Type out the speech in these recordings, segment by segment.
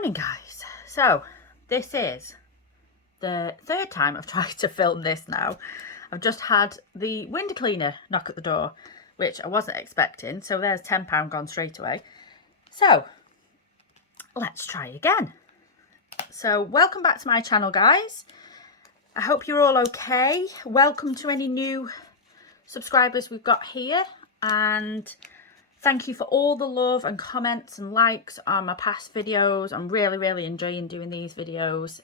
Morning guys. So this is the third time I've tried to film this now. I've just had the window cleaner knock at the door, which I wasn't expecting, so there's £10 gone straight away. So let's try again. So welcome back to my channel guys. I hope you're all okay. Welcome to any new subscribers we've got here, and thank you for all the love and comments and likes on my past videos. I'm really enjoying doing these videos.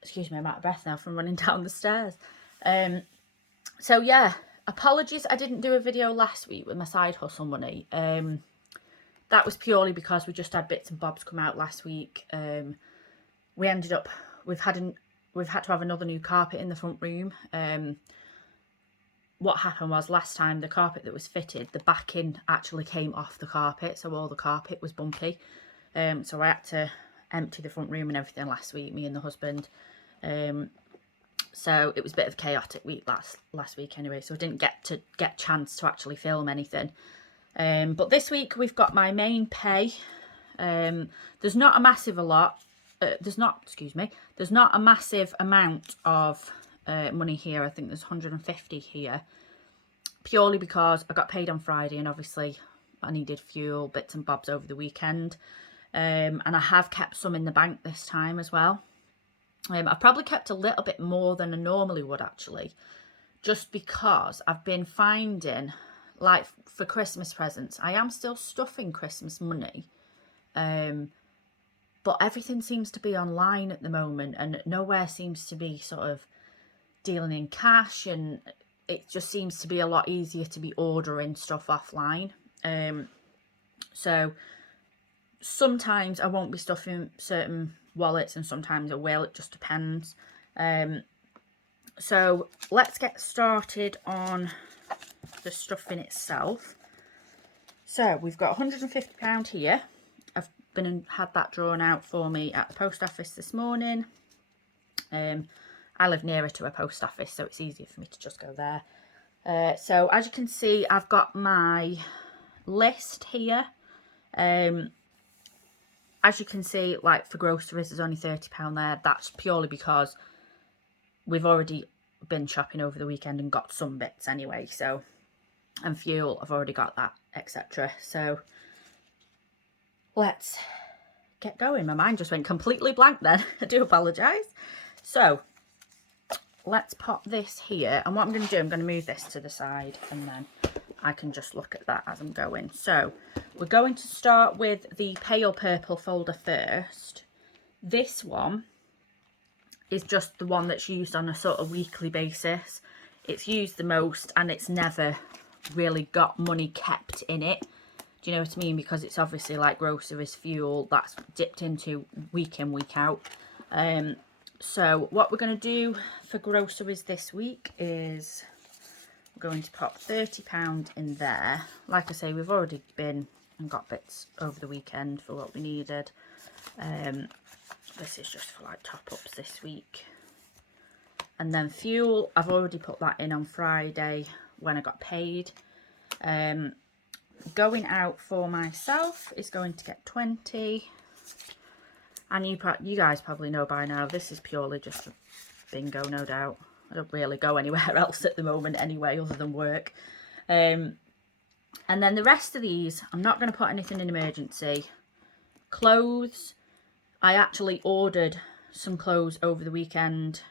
Excuse me, I'm out of breath now from running down the stairs. So yeah, apologies I didn't do a video last week with my side hustle money. That was purely because we just had bits and bobs come out last week. We ended up, we've had to have another new carpet in the front room. What happened was last time the carpet that was fitted, the backing actually came off the carpet, so all the carpet was bumpy. So I had to empty the front room and everything last week, me and the husband. So it was a bit of a chaotic week last week anyway, so I didn't get chance to actually film anything. But this week we've got my main pay. There's not a massive there's not a massive amount of money here. I think there's 150 here, purely because I got paid on Friday and obviously I needed fuel, bits and bobs over the weekend. And I have kept some in the bank this time as well. I've probably kept a little bit more than I normally would actually, just because I've been finding, like for Christmas presents, I am still stuffing Christmas money, but everything seems to be online at the moment and nowhere seems to be sort of dealing in cash, and it just seems to be a lot easier to be ordering stuff offline. So sometimes I won't be stuffing certain wallets and sometimes I will, it just depends. So let's get started on the stuffing itself. So we've got £150 here. I've been and had that drawn out for me at the post office this morning. I live nearer to a post office, so it's easier for me to just go there. So as you can see, I've got my list here. As you can see, like for groceries, there's only £30 there. That's purely because we've already been shopping over the weekend and got some bits anyway. So, and fuel, I've already got that, etc. So let's get going. My mind just went completely blank then. I do apologise. So let's pop this here, and what I'm going to do, I'm going to move this to the side and then I can just look at that as I'm going. So we're going to start with the pale purple folder first. This one is just the one that's used on a sort of weekly basis. It's used the most and it's never really got money kept in it. Do you know what I mean? Because it's obviously like groceries, fuel, that's dipped into week in, week out. So what we're going to do for groceries this week is we're going to pop £30 in there. Like I say, we've already been and got bits over the weekend for what we needed. This is just for like top-ups this week. And then fuel, I've already put that in on Friday when I got paid. Going out for myself is going to get 20. And you guys probably know by now, this is purely just for bingo, no doubt. I don't really go anywhere else at the moment anyway, other than work. And then the rest of these, I'm not going to put anything in emergency. Clothes, I actually ordered some clothes over the weekend.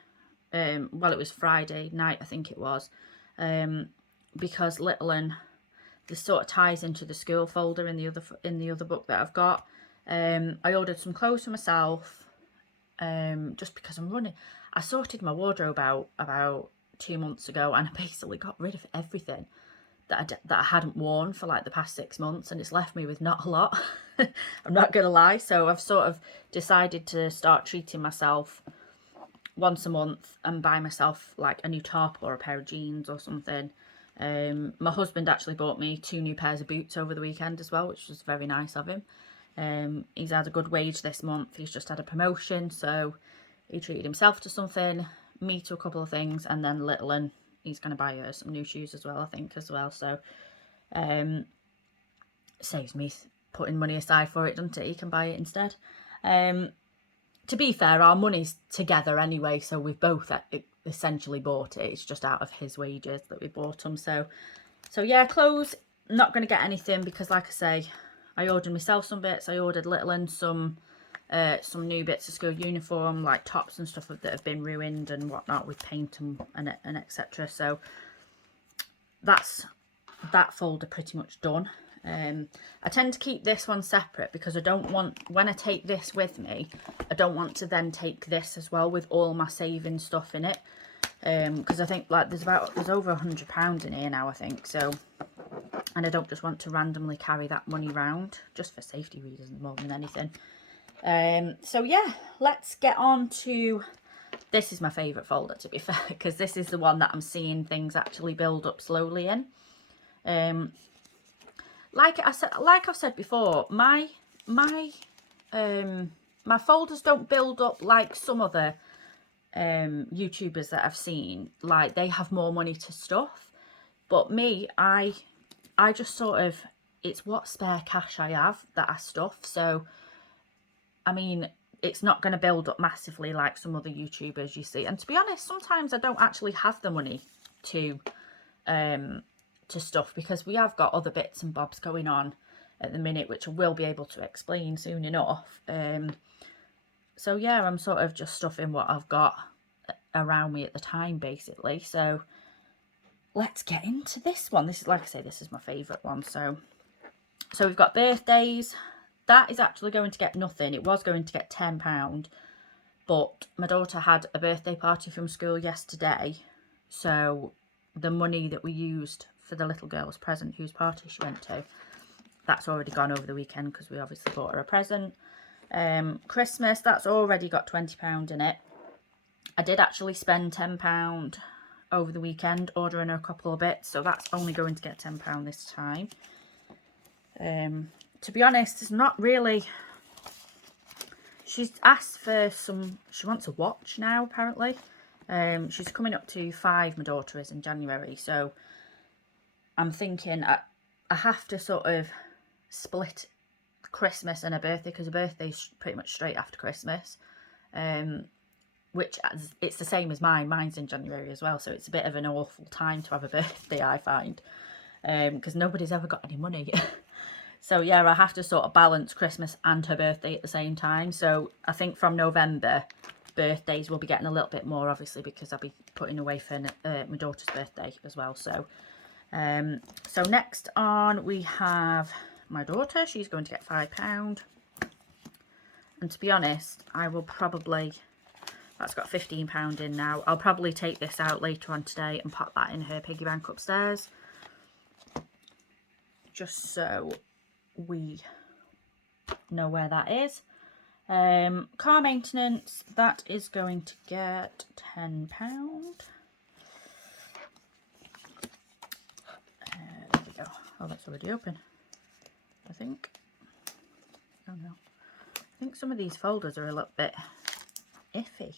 Well, it was Friday night, I think it was. Because little and this sort of ties into the school folder in the other book that I've got. I ordered some clothes for myself, just because I sorted my wardrobe out about 2 months ago, and I basically got rid of everything that I hadn't worn for like the past 6 months, and it's left me with not a lot. I'm not gonna lie. So I've sort of decided to start treating myself once a month and buy myself like a new top or a pair of jeans or something. My husband actually bought me 2 new pairs of boots over the weekend as well, which was very nice of him. He's had a good wage this month. He's just had a promotion, so he treated himself to something, me to a couple of things, and then little and he's going to buy her some new shoes as well, I think, as well. So saves me putting money aside for it, doesn't it? He can buy it instead. To be fair, our money's together anyway, so we've both essentially bought it. It's just out of his wages that we bought them. So yeah, clothes, not going to get anything because, like I say, I ordered myself some bits. I ordered Little and some new bits of school uniform, like tops and stuff that have been ruined and whatnot with paint and etc. So that's that folder pretty much done. I tend to keep this one separate because I don't want, when I take this with me, I don't want to then take this as well with all my saving stuff in it. Because I think like there's over £100 in here now, I think. So, and I don't just want to randomly carry that money round, just for safety reasons more than anything. So yeah, let's get on to, this is my favourite folder, to be fair, because this is the one that I'm seeing things actually build up slowly in. Like I've said before, my folders don't build up like some other YouTubers that I've seen. Like, they have more money to stuff, but me, I just sort of, it's what spare cash I have that I stuff. So I mean, it's not going to build up massively like some other YouTubers you see. And to be honest, sometimes I don't actually have the money to stuff, because we have got other bits and bobs going on at the minute, which I will be able to explain soon enough. So yeah, I'm sort of just stuffing what I've got around me at the time, basically. So let's get into this one. This is, like I say, this is my favourite one. So we've got birthdays. That is actually going to get nothing. It was going to get £10, but my daughter had a birthday party from school yesterday, so the money that we used for the little girl's present, whose party she went to, that's already gone over the weekend because we obviously bought her a present. Christmas, that's already got £20 in it. I did actually spend £10 over the weekend ordering her a couple of bits, so that's only going to get £10 this time. To be honest, it's not really, she's asked for some, she wants a watch now apparently. She's coming up to 5, my daughter is, in January, so I'm thinking I have to sort of split Christmas and her birthday, because her birthday's pretty much straight after Christmas, which it's the same as mine. Mine's in January as well, so it's a bit of an awful time to have a birthday, I find, because nobody's ever got any money. So yeah, I have to sort of balance Christmas and her birthday at the same time. So I think from November, birthdays will be getting a little bit more, obviously, because I'll be putting away for my daughter's birthday as well. So so next on we have my daughter. She's going to get £5. And to be honest, I will probably, that's got £15 in now. I'll probably take this out later on today and pop that in her piggy bank upstairs, just so we know where that is. Car maintenance, that is going to get £10. There we go. Oh, that's already open, I think. Oh no, I think some of these folders are a little bit iffy.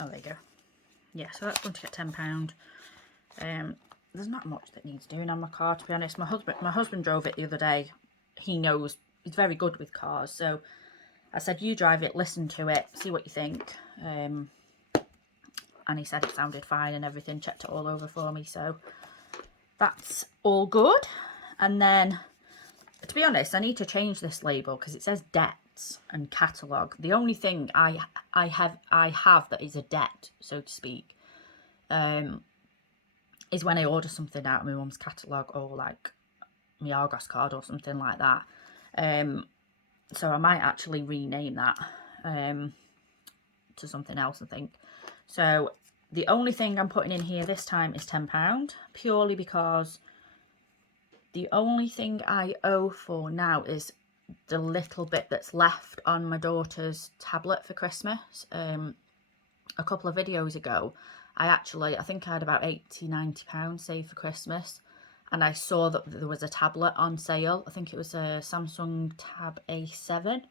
Oh, there you go. Yeah, so that's going to get £10. There's not much that needs doing on my car, to be honest. My husband drove it the other day. He knows, he's very good with cars, so I said, you drive it, listen to it, see what you think. And he said it sounded fine and everything, checked it all over for me, so that's all good. And then, to be honest, I need to change this label because it says debts and catalogue. The only thing I have that is a debt, so to speak, is when I order something out of my mum's catalogue, or like my Argos card or something like that. So I might actually rename that to something else, I think. So the only thing I'm putting in here this time is £10, purely because the only thing I owe for now is the little bit that's left on my daughter's tablet for Christmas. A couple of videos ago, I think I had about £80–90 saved for Christmas, and I saw that there was a tablet on sale. I think it was a Samsung Tab A7.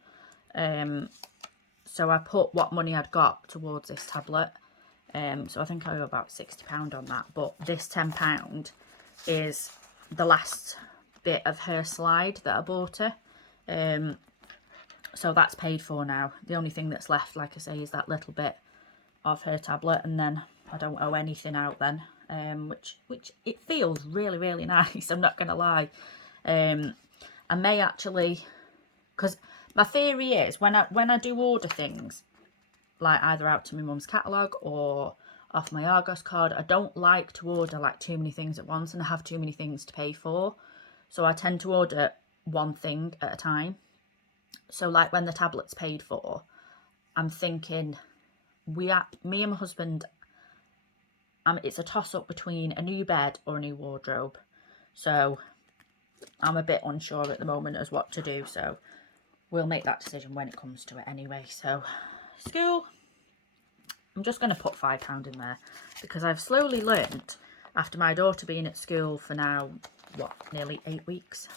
So I put what money I'd got towards this tablet. So I think I owe about £60 on that. But this £10 is the last bit of her slide that I bought her. So that's paid for now. The only thing that's left, like I say, is that little bit of her tablet, and then I don't owe anything out then, which it feels really, really nice, I'm not gonna lie. I may actually, because my theory is when I do order things, like either out to my mum's catalogue or off my Argos card, I don't like to order like too many things at once and I have too many things to pay for. So I tend to order one thing at a time. So like when the tablet's paid for, I'm thinking me and my husband, it's a toss up between a new bed or a new wardrobe. So I'm a bit unsure at the moment as what to do. So we'll make that decision when it comes to it anyway. So school, I'm just going to put £5 in there because I've slowly learnt, after my daughter being at school for now, what, nearly 8 weeks.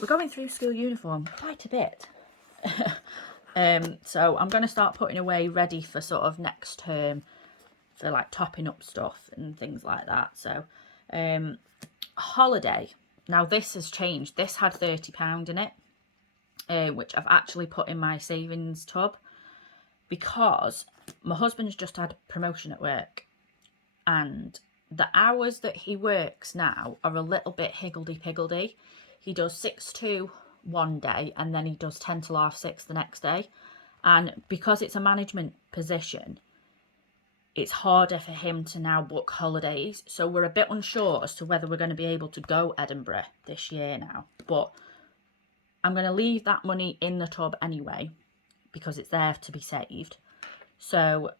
We're going through school uniform quite a bit. So I'm going to start putting away ready for sort of next term for like topping up stuff and things like that. So holiday, now this has changed. This had £30 in it, which I've actually put in my savings tub because my husband's just had promotion at work and the hours that he works now are a little bit higgledy-piggledy. He does 6 to 1 day and then he does 10 till 6:30 the next day. And because it's a management position, it's harder for him to now book holidays. So we're a bit unsure as to whether we're going to be able to go Edinburgh this year now. But I'm going to leave that money in the tub anyway because it's there to be saved. So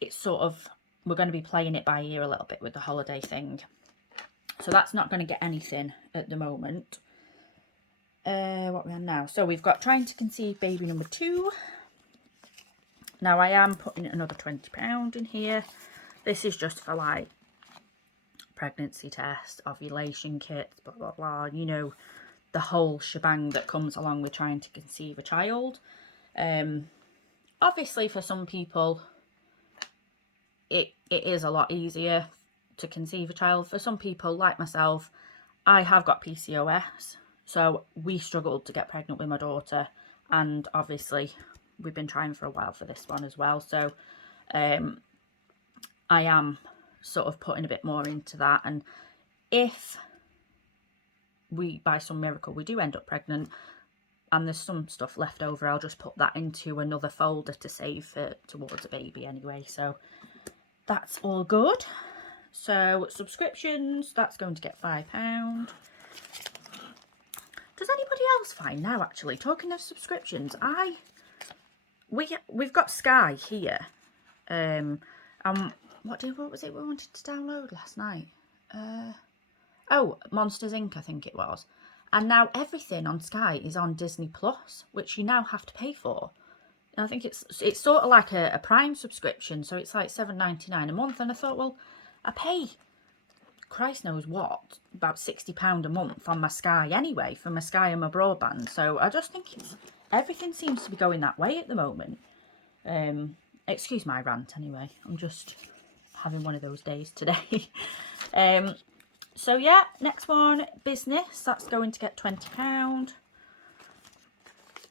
it's sort of, we're going to be playing it by ear a little bit with the holiday thing. So that's not going to get anything at the moment. What we are now. So we've got trying to conceive baby number 2. Now I am putting another £20 in here. This is just for like pregnancy test, ovulation kits, blah, blah, blah. You know, the whole shebang that comes along with trying to conceive a child. Obviously for some people, it is a lot easier to conceive a child. For some people, like myself, I have got PCOS. So we struggled to get pregnant with my daughter. And obviously we've been trying for a while for this one as well. So I am sort of putting a bit more into that. And if we, by some miracle, we do end up pregnant and there's some stuff left over, I'll just put that into another folder to save for towards a baby anyway. So that's all good. So subscriptions, that's going to get £5. Does anybody else find now, actually, talking of subscriptions, we've got Sky here. What was it we wanted to download last night? Oh, Monsters Inc. I think it was. And now everything on Sky is on Disney Plus, which you now have to pay for. And I think it's sort of like a Prime subscription, so it's like £7.99 a month. And I thought, well, I pay Christ knows what, about £60 a month on my Sky anyway, for my Sky and my broadband. So I just think everything seems to be going that way at the moment. Excuse my rant anyway, I'm just having one of those days today. So yeah, next one, business, that's going to get £20.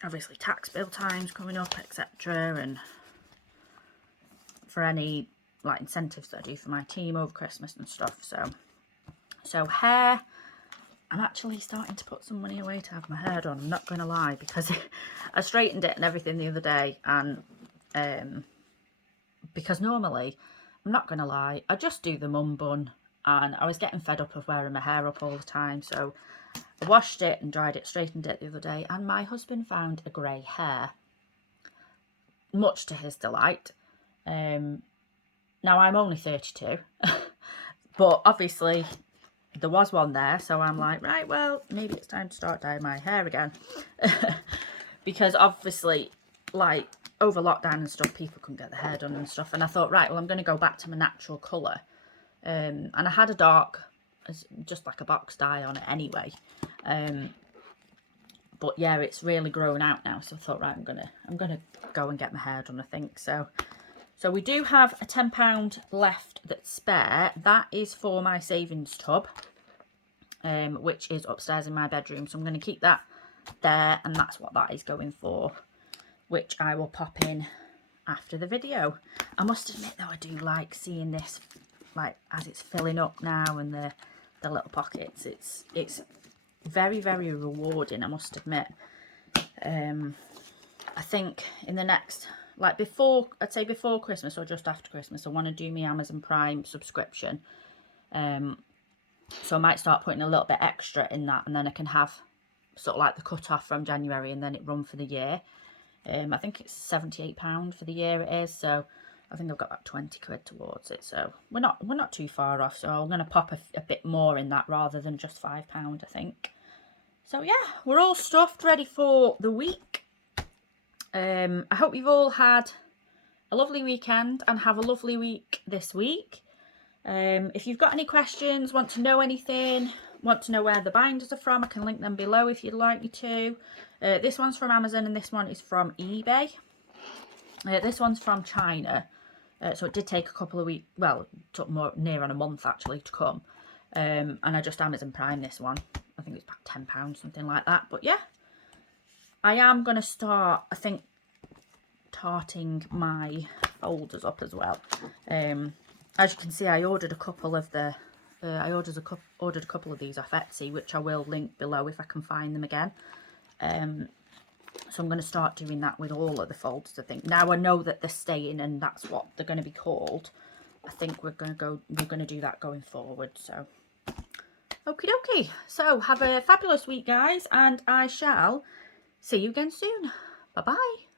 Obviously tax bill time's coming up, etc. And for any like incentives that I do for my team over Christmas and stuff. So hair, I'm actually starting to put some money away to have my hair done, I'm not going to lie, because I straightened it and everything the other day, and because normally, I'm not going to lie, I just do the mum bun, and I was getting fed up of wearing my hair up all the time, so I washed it and dried it, straightened it the other day, and my husband found a grey hair, much to his delight. Now I'm only 32, but obviously there was one there, so I'm like, right, well, maybe it's time to start dyeing my hair again. Because obviously, like, over lockdown and stuff, people couldn't get their hair done and stuff, and I thought, right, well, I'm going to go back to my natural colour. And I had a dark, just like a box dye on it anyway. But yeah, it's really grown out now, so I thought, right, I'm gonna go and get my hair done, I think. So we do have a £10 left that's spare. That is for my savings tub. which is upstairs in my bedroom. So I'm going to keep that there, and that's what that is going for, which I will pop in after the video. I must admit though, I do like seeing this, like as it's filling up now, and the little pockets. It's very, very rewarding, I must admit. I think in the next, like before, I'd say before Christmas or just after Christmas, I want to do my Amazon Prime subscription. So I might start putting a little bit extra in that, and then I can have sort of like the cut off from January, and then it run for the year. I think it's £78 for the year it is, so I think I've got about 20 quid towards it, so we're not too far off. So I'm going to pop a bit more in that rather than just £5, I think. So yeah, we're all stuffed, ready for the week. I hope you've all had a lovely weekend and have a lovely week this week. If you've got any questions, want to know anything, want to know where the binders are from, I can link them below if you'd like me to. This one's from Amazon and this one is from eBay. This one's from China, so it did take a couple of weeks, well, it took near on a month actually to come. And I just Amazon Prime this one. I think it's about £10, something like that. But yeah, I am going to start, I think, tarting my folders up as well. As you can see, I ordered a couple of the, ordered a couple of these off Etsy, which I will link below if I can find them again. So I'm going to start doing that with all of the folders, I think. Now I know that they're staying and that's what they're going to be called. I think we're going to do that going forward. So, okie dokie. So have a fabulous week, guys, and I shall see you again soon. Bye-bye.